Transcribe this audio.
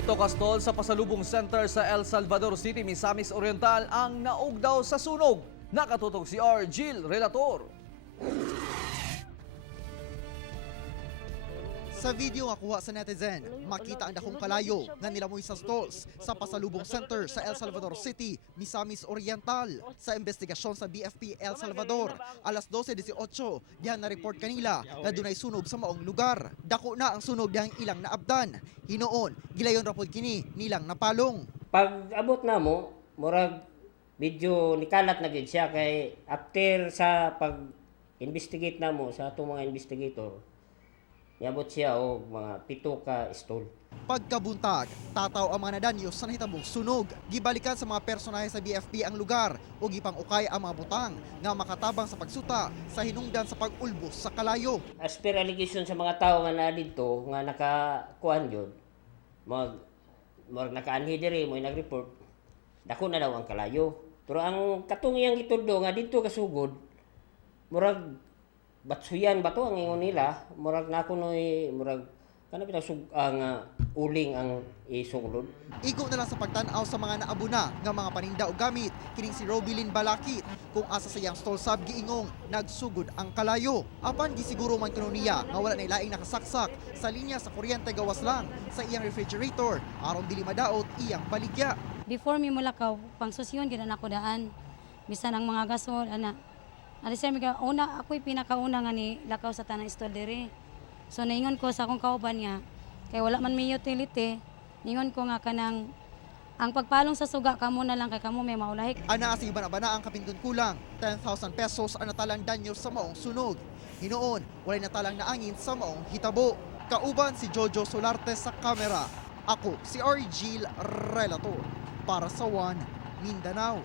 Pito ka stall sa pasalubong center sa El Salvador City, Misamis Oriental ang naugdaw sa sunog. Nakatutok si R. Gil Relator. Sa video nga kuha sa netizen, makita ang dakong kalayo nga nilamoy sa stalls sa pasalubong center sa El Salvador City, Misamis Oriental. Sa investigasyon sa BFP El Salvador, alas 12:18, diyan na-report kanila na dunay sunog sa maong lugar. Dako na ang sunog diyang ilang naabdan. Hinoon, gilayon rapod kini nilang napalong. Pag abot na mo, murag medyo nikalat na gid siya kay after sa pag-investigate na mo sa atong mga investigator, niabot siya og mga 7 ka stall. Pagkabuntag, tataw ang mga nadanyos sa nahitabong sunog. Gibalikan sa mga personahe sa BFP ang lugar o gipang-ukay ang mga butang nga makatabang sa pagsuta sa hinungdan sa pag-ulbos sa kalayo. As per allegation sa mga tao nga naa dito nga nakakuan yun, nakaanhi diri mo nag-report, dako na daw ang kalayo. Pero ang katungiyang gitudlo nga dito kasugod, murag batsuyan ba to ang ingon nila, murag nakunoy murag kana pinasug ang uling ang isunglod. Igo na lang sa pagtan-aw sa mga naabuna nga mga paninda o gamit kining si Robilin Balakit kung asa sa iyang stall sab giingong nagsugod ang kalayo. Apan gisiguro man kuno niya nga wala na laing nakasaksak sa linya sa kuryente gawas lang sa iyang refrigerator aron dili madaot iyang baligya. Before mi mulakaw, pang susyon gid na ako daan. Bisan ang mga gasol ana. Ari sir ako'y pinakauna nga ni lakaw sa tanang stall diri. So naingon ko sa akong kauban niya, kay wala man may utility, ningon ko nga kanang ang pagpalong sa suga kamo na lang kay kamo may maulahik. Ana si bana-bana ang kapindon kulang, 10,000 pesos ang natalang danyo sa maong sunog. Hinoon, walay natalang na angin sa maong hitabo. Kauban si Jojo Solarte sa kamera. Ako si R. Gil Relator para sa One Mindanao.